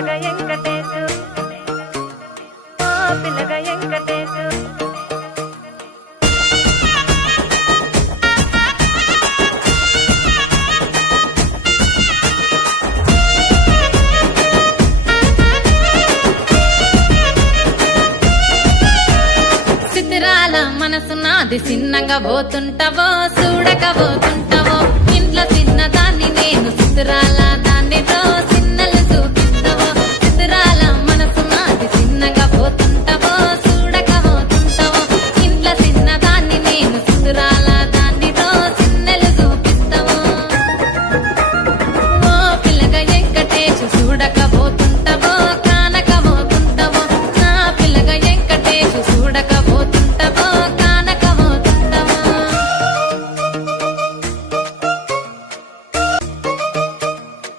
పిల్లగా వెంకటేశు ఓ పిల్లగా వెంకటేశు చిత్రాల మనసు నాది చిన్నగా పోతుంటావో చూడక పోతుంటావో ఇంట్లో చిన్నదాన్ని నేను చిత్రాల